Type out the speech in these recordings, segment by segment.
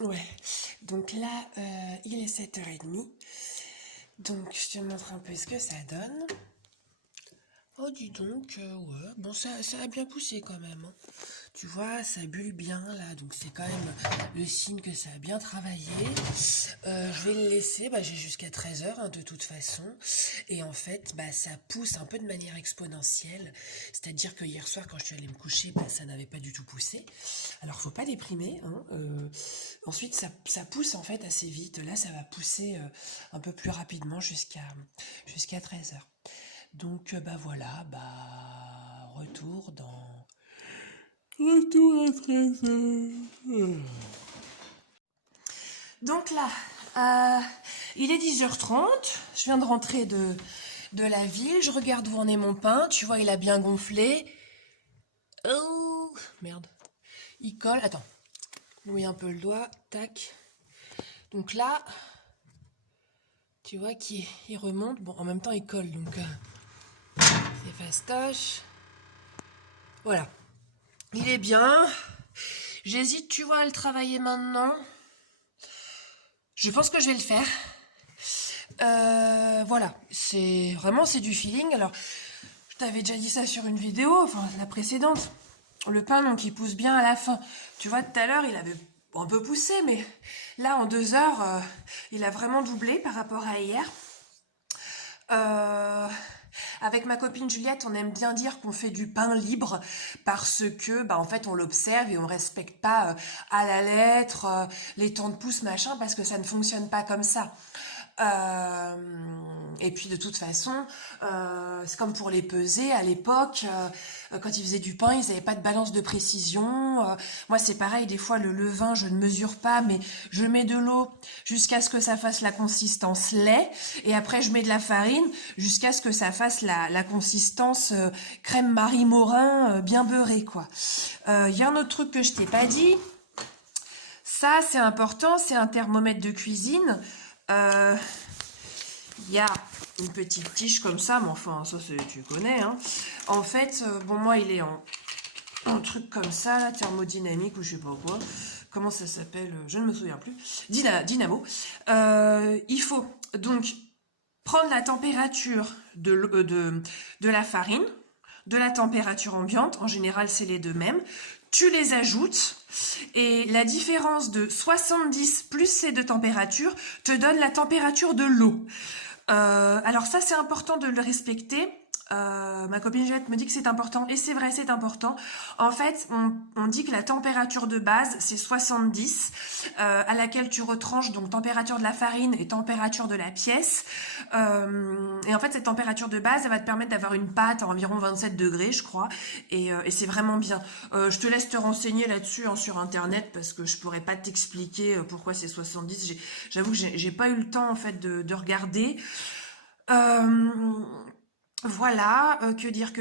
Ouais, donc là, il est 7h30. Donc, je te montre un peu ce que ça donne. Oh, dis donc, ouais, bon, ça a bien poussé quand même, hein. Tu vois, ça bulle bien là, donc c'est quand même le signe que ça a bien travaillé. Je vais le laisser, bah, j'ai jusqu'à 13h hein, de toute façon. Et en fait, bah, ça pousse un peu de manière exponentielle. C'est-à-dire que hier soir, quand je suis allée me coucher, bah, ça n'avait pas du tout poussé. Alors, faut pas déprimer, hein. Ensuite, ça pousse en fait assez vite. Là, ça va pousser un peu plus rapidement jusqu'à 13h. Donc, bah voilà, bah retour à 13h. Donc là, il est 10h30. Je viens de rentrer de la ville. Je regarde où en est mon pain. Tu vois, il a bien gonflé. Oh, merde. Il colle. Attends. Oui, un peu le doigt. Tac. Donc là, tu vois qu'il remonte. Bon, en même temps, il colle. Donc, c'est fastoche. Voilà. Il est bien. J'hésite, tu vois, à le travailler maintenant. Je pense que je vais le faire. Voilà, c'est du feeling. Alors, je t'avais déjà dit ça sur une vidéo, enfin la précédente. Le pain, donc, il pousse bien à la fin. Tu vois, tout à l'heure, il avait un peu poussé, mais là, en 2 heures, il a vraiment doublé par rapport à hier. Euh, Avec ma copine Juliette, on aime bien dire qu'on fait du pain libre parce que, bah, en fait, on l'observe et on respecte pas à la lettre les temps de pouce, machin, parce que ça ne fonctionne pas comme ça. Euh, et puis de toute façon, c'est comme pour les pesées à l'époque, quand ils faisaient du pain, ils n'avaient pas de balance de précision. Moi, c'est pareil, des fois le levain, je ne mesure pas, mais je mets de l'eau jusqu'à ce que ça fasse la consistance lait, et après je mets de la farine jusqu'à ce que ça fasse la consistance crème Marie Morin bien beurrée, quoi. Il y a un autre truc que je t'ai pas dit. Ça, c'est important, c'est un thermomètre de cuisine. Euh, Il y a une petite tige comme ça, mais enfin, ça, tu connais, hein. En fait, bon, moi, il est en truc comme ça, là, thermodynamique ou je sais pas quoi. Comment ça s'appelle? Je ne me souviens plus. Dynamo. Il faut donc prendre la température de la farine, de la température ambiante, en général c'est les deux mêmes, tu les ajoutes et la différence de 70 plus ces deux températures te donne la température de l'eau. Alors ça c'est important de le respecter. Ma copine Juliette me dit que c'est important et c'est vrai, c'est important. En fait, on dit que la température de base c'est 70 à laquelle tu retranches donc température de la farine et température de la pièce. Et en fait cette température de base elle va te permettre d'avoir une pâte à environ 27 degrés je crois et c'est vraiment bien. Je te laisse te renseigner là-dessus hein, sur internet parce que je pourrais pas t'expliquer pourquoi c'est 70. J'avoue que j'ai pas eu le temps en fait de regarder. Euh, voilà, que dire.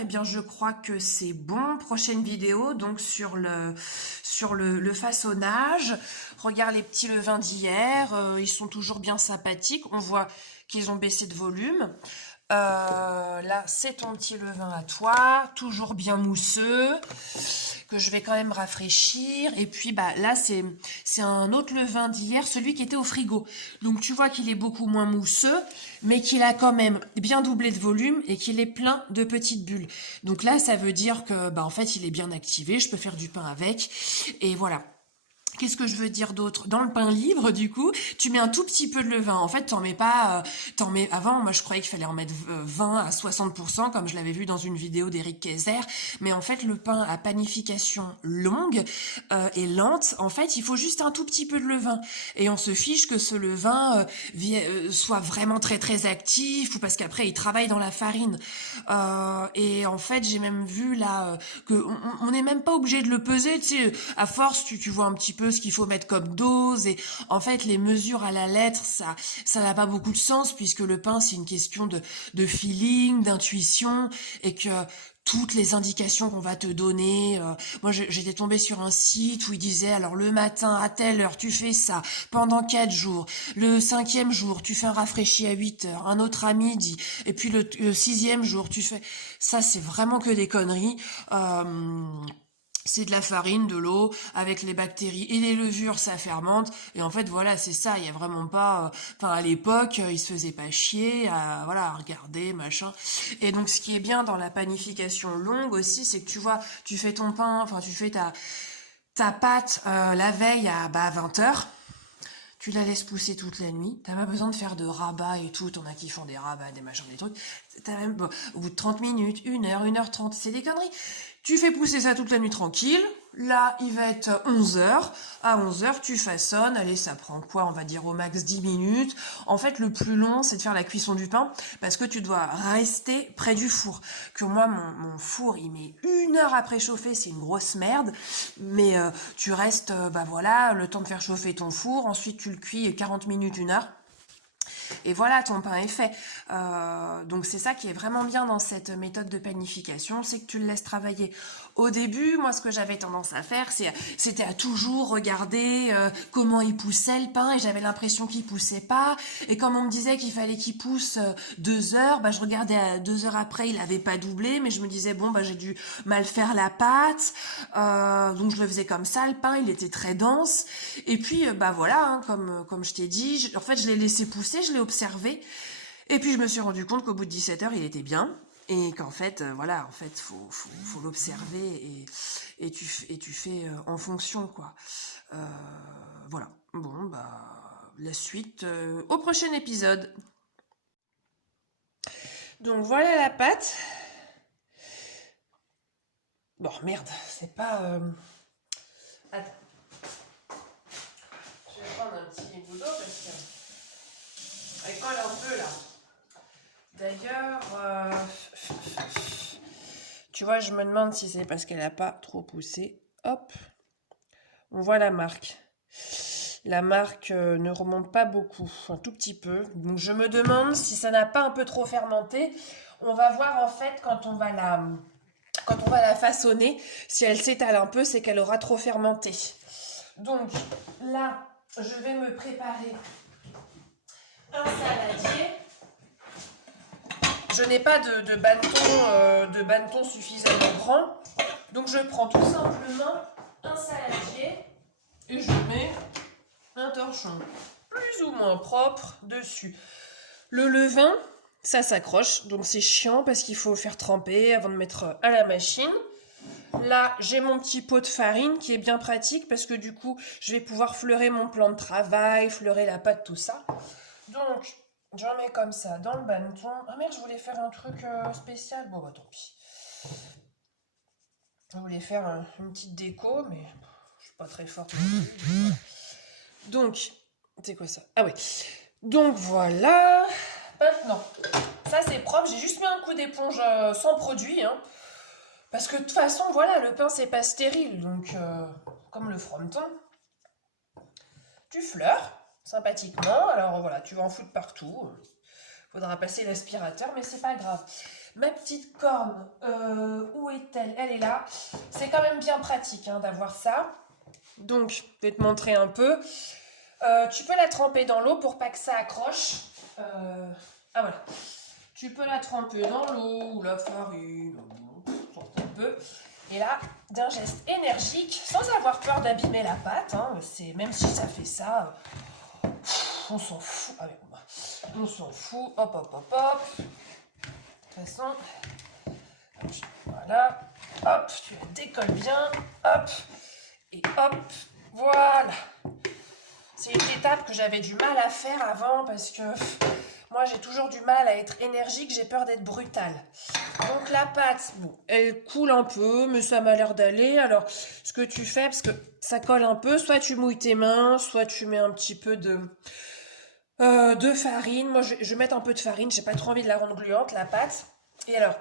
Eh bien, je crois que c'est bon. Prochaine vidéo, donc sur le façonnage. Regarde les petits levains d'hier, ils sont toujours bien sympathiques. On voit qu'ils ont baissé de volume. Là, c'est ton petit levain à toi, toujours bien mousseux, que je vais quand même rafraîchir. Et puis, bah là, c'est un autre levain d'hier, celui qui était au frigo. Donc, tu vois qu'il est beaucoup moins mousseux, mais qu'il a quand même bien doublé de volume et qu'il est plein de petites bulles. Donc là, ça veut dire que, bah en fait, il est bien activé. Je peux faire du pain avec. Et voilà. Qu'est-ce que je veux dire d'autre? Dans le pain libre, du coup, tu mets un tout petit peu de levain. En fait, t'en mets pas, t'en mets avant. Moi, je croyais qu'il fallait en mettre 20 à 60%, comme je l'avais vu dans une vidéo d'Éric Kayser. Mais en fait, le pain à panification longue et lente, en fait, il faut juste un tout petit peu de levain. Et on se fiche que ce levain soit vraiment très très actif ou parce qu'après, il travaille dans la farine. Et en fait, j'ai même vu là que on n'est même pas obligé de le peser. Tu sais, à force, tu vois un petit peu ce qu'il faut mettre comme dose et en fait les mesures à la lettre ça n'a pas beaucoup de sens puisque le pain c'est une question de feeling, d'intuition et que toutes les indications qu'on va te donner. Moi, j'étais tombée sur un site où il disait, alors le matin, à telle heure, tu fais ça, pendant 4 jours. Le 5e jour, tu fais un rafraîchi à 8 heures, un autre à midi. Et puis le 6e jour, tu fais... Ça, c'est vraiment que des conneries. c'est de la farine, de l'eau, avec les bactéries et les levures, ça fermente. Et en fait, voilà, c'est ça. Il y a vraiment pas. Enfin, à l'époque, ils se faisaient pas chier à voilà à regarder machin. Et donc, ce qui est bien dans la panification longue aussi, c'est que tu vois, tu fais ton pain, enfin, tu fais ta pâte la veille à 20h. Tu la laisses pousser toute la nuit. T'as pas besoin de faire de rabat et tout. T'en as qui font des rabats, des machins, des trucs. T'as même, bon, au bout de 30 minutes, 1h, 1h30, c'est des conneries. Tu fais pousser ça toute la nuit tranquille. Là, il va être 11h. À 11h, tu façonnes. Allez, ça prend quoi? On va dire au max 10 minutes. En fait, le plus long, c'est de faire la cuisson du pain parce que tu dois rester près du four. Que moi, mon four, il met 1 heure à préchauffer. C'est une grosse merde. Mais tu restes, voilà, le temps de faire chauffer ton four. Ensuite, tu le cuis 40 minutes, 1 heure. Et voilà, ton pain est fait. Donc c'est ça qui est vraiment bien dans cette méthode de panification, c'est que tu le laisses travailler. Au début, moi ce que j'avais tendance à faire, c'était à toujours regarder comment il poussait le pain, et j'avais l'impression qu'il poussait pas. Et comme on me disait qu'il fallait qu'il pousse 2 heures, je regardais à 2 heures après, il avait pas doublé, mais je me disais bon j'ai dû mal faire la pâte. Donc je le faisais comme ça, le pain il était très dense. Et puis voilà, hein, comme je t'ai dit, en fait je l'ai laissé pousser, je l'ai observé, et puis je me suis rendu compte qu'au bout de 17 heures il était bien, et qu'en fait voilà, en fait faut l'observer, et tu fais en fonction quoi. Voilà, bon la suite au prochain épisode. Donc voilà la pâte. Bon merde, c'est pas attends, je vais prendre un petit bout d'eau parce que elle colle un peu là. D'ailleurs, tu vois, je me demande si c'est parce qu'elle n'a pas trop poussé. Hop, on voit la marque. La marque ne remonte pas beaucoup, un tout petit peu. Donc je me demande si ça n'a pas un peu trop fermenté. On va voir en fait quand on va la façonner, si elle s'étale un peu, c'est qu'elle aura trop fermenté. Donc là, je vais me préparer un saladier. Je n'ai pas de bâton suffisamment grand, donc je prends tout simplement un saladier et je mets un torchon plus ou moins propre dessus. Le levain, ça s'accroche, donc c'est chiant parce qu'il faut faire tremper avant de mettre à la machine. Là, j'ai mon petit pot de farine qui est bien pratique parce que du coup, je vais pouvoir fleurer mon plan de travail, fleurer la pâte, tout ça. Donc, j'en mets comme ça dans le bâton. Ah merde, je voulais faire un truc spécial. Bon, tant pis. Je voulais faire une petite déco, mais je suis pas très forte. Voilà. Donc, c'est quoi ça? Ah oui. Donc voilà. Maintenant, ça c'est propre. J'ai juste mis un coup d'éponge sans produit. Hein, parce que de toute façon, voilà, le pain c'est pas stérile. Donc, comme le frometon, tu fleures sympathiquement. Alors voilà, tu vas en foutre partout. Faudra passer l'aspirateur, mais c'est pas grave. Ma petite corne, où est-elle? Elle est là. C'est quand même bien pratique hein, d'avoir ça. Donc, je vais te montrer un peu. Tu peux la tremper dans l'eau pour pas que ça accroche. Ah voilà. Tu peux la tremper dans l'eau ou la farine, un peu. Et là, d'un geste énergique, sans avoir peur d'abîmer la pâte, hein, même si ça fait ça, on s'en fout. Ah, on s'en fout. Hop, hop, hop, hop. De toute façon, voilà. Hop, tu la décolles bien. Hop. Et hop. Voilà. C'est une étape que j'avais du mal à faire avant parce que moi j'ai toujours du mal à être énergique, j'ai peur d'être brutale. Donc la pâte, bon, elle coule un peu, mais ça m'a l'air d'aller. Alors ce que tu fais, parce que ça colle un peu, soit tu mouilles tes mains, soit tu mets un petit peu de farine. Moi je vais mettre un peu de farine, j'ai pas trop envie de la rendre gluante, la pâte. Et alors,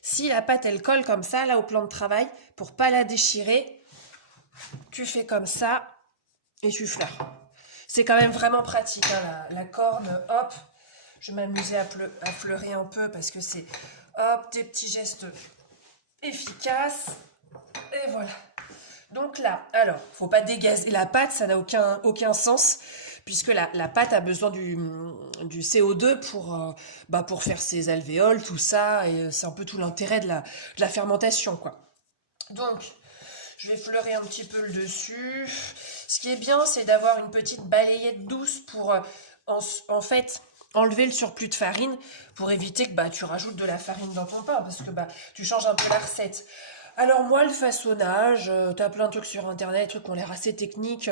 si la pâte elle colle comme ça, là au plan de travail, pour pas la déchirer, tu fais comme ça. Et tu fleures. C'est quand même vraiment pratique, hein, la corne, hop. Je vais m'amuser à fleurer un peu parce que c'est, hop, des petits gestes efficaces. Et voilà. Donc là, alors, faut pas dégazer la pâte, ça n'a aucun sens, puisque la pâte a besoin du CO2 pour faire ses alvéoles, tout ça, et c'est un peu tout l'intérêt de la fermentation, quoi. Donc, Je vais fleurer un petit peu le dessus. Ce qui est bien, c'est d'avoir une petite balayette douce pour, en fait, enlever le surplus de farine pour éviter que bah, tu rajoutes de la farine dans ton pain parce que bah, tu changes un peu la recette. Alors moi, le façonnage, t'as plein de trucs sur internet, des trucs qui ont l'air assez techniques.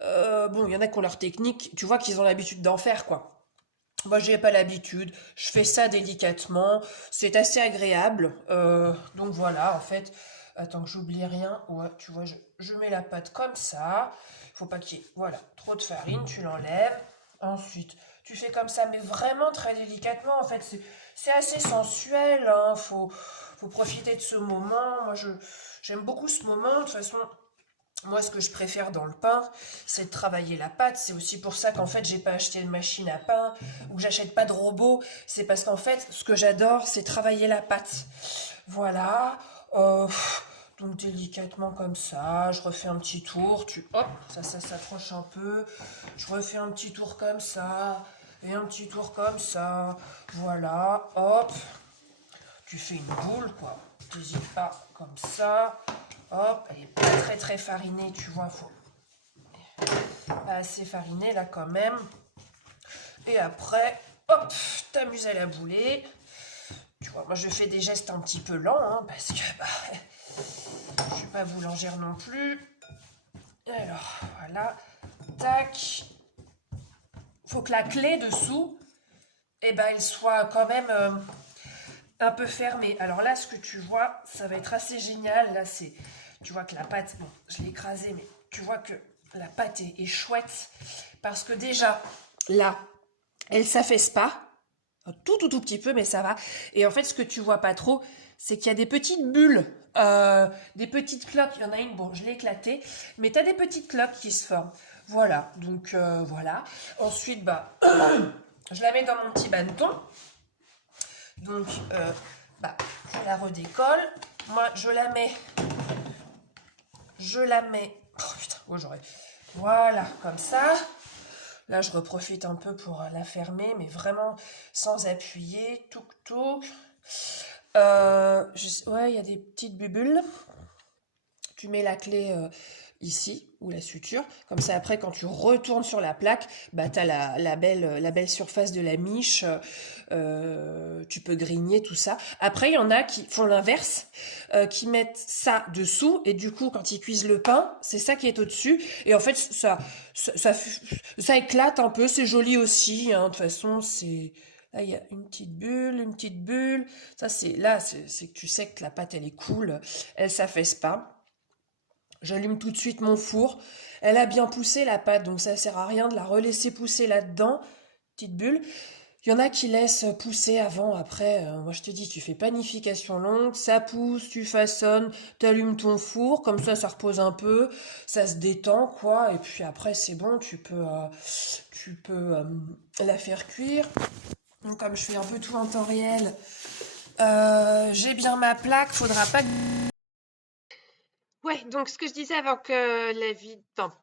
Bon, il y en a qui ont leur technique, tu vois qu'ils ont l'habitude d'en faire, quoi. Moi, j'ai pas l'habitude, je fais ça délicatement, c'est assez agréable. Donc voilà, en fait, attends que j'oublie rien. Ouais, tu vois, je mets la pâte comme ça. Il faut pas qu'il y ait, voilà, trop de farine, tu l'enlèves. Ensuite, tu fais comme ça, mais vraiment très délicatement. En fait, c'est assez sensuel, hein. Faut profiter de ce moment. J'aime beaucoup ce moment. De toute façon, moi, ce que je préfère dans le pain, c'est de travailler la pâte. C'est aussi pour ça qu'en fait, j'ai pas acheté de machine à pain ou que j'achète pas de robot. C'est parce qu'en fait, ce que j'adore, c'est travailler la pâte. Voilà. Euh, donc délicatement comme ça, je refais un petit tour. Hop, ça s'approche un peu. Je refais un petit tour comme ça et un petit tour comme ça. Voilà. Hop, tu fais une boule, quoi. T'hésites pas comme ça. Hop, elle est pas très très farinée, tu vois, faut pas assez farinée là quand même. Et après, hop, t'amuses à la bouler. Tu vois, moi je fais des gestes un petit peu lents, hein, parce que bah, je suis pas boulangère non plus. Alors, voilà, tac. Faut que la clé dessous, eh ben, elle soit quand même un peu fermée. Alors là, ce que tu vois, ça va être assez génial. Là, tu vois que la pâte, bon, je l'ai écrasée, mais tu vois que la pâte est chouette. Parce que déjà, là, elle s'affaisse pas. Un tout petit peu, mais ça va. Et en fait, ce que tu vois pas trop, c'est qu'il y a des petites bulles, des petites cloques. Il y en a une, bon, je l'ai éclatée, mais tu as des petites cloques qui se forment. Voilà, donc voilà. Ensuite, bah, je la mets dans mon petit bâton. Donc, bah, je la redécolle. Moi, je la mets. Oh putain, oh, j'aurais. Voilà, comme ça. Là, je reprofite un peu pour la fermer, mais vraiment sans appuyer. Touc, touc. Ouais, il y a des petites bubules. Tu mets la clé ici, ou la suture. Comme ça, après, quand tu retournes sur la plaque, bah, tu as la belle surface de la miche. Tu peux grigner, tout ça. Après, il y en a qui font l'inverse, qui mettent ça dessous. Et du coup, quand ils cuisent le pain, c'est ça qui est au-dessus. Et en fait, ça éclate un peu. C'est joli aussi, hein. De toute façon, c'est... Là, il y a une petite bulle, une petite bulle. Ça, c'est que tu sais que la pâte, elle est cool. Elle s'affaisse pas. J'allume tout de suite mon four. Elle a bien poussé la pâte, donc ça sert à rien de la relaisser pousser là-dedans. Petite bulle. Il y en a qui laissent pousser avant, après. Moi, je te dis, tu fais panification longue, ça pousse, tu façonnes, t'allumes ton four, comme ça repose un peu, ça se détend, quoi. Et puis après, c'est bon, tu peux la faire cuire. Donc, comme je fais un peu tout en temps réel, j'ai bien ma plaque, faudra pas... Ouais, donc ce que je disais avant que enfin,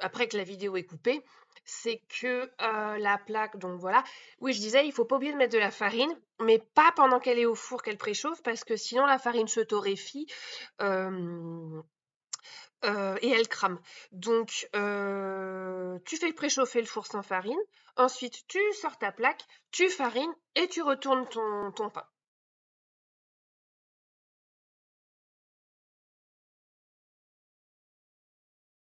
après que la vidéo est coupée, c'est que la plaque, donc voilà. Oui, je disais, il faut pas oublier de mettre de la farine, mais pas pendant qu'elle est au four, qu'elle préchauffe, parce que sinon la farine se torréfie euh, et elle crame. Donc, tu fais préchauffer le four sans farine. Ensuite, tu sors ta plaque, tu farines et tu retournes ton pain.